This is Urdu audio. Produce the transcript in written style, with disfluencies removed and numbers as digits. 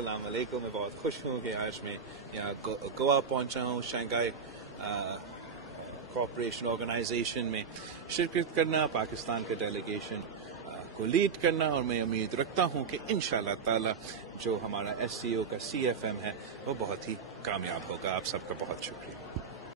السلام علیکم. میں بہت خوش ہوں کہ آج میں یہاں گوا پہنچا ہوں شنگھائی کوآپریشن آرگنائزیشن میں شرکت کرنا, پاکستان کے ڈیلیگیشن کو لیڈ کرنا, اور میں امید رکھتا ہوں کہ انشاءاللہ تعالی جو ہمارا SCO کا CFM ہے وہ بہت ہی کامیاب ہوگا. آپ سب کا بہت شکریہ.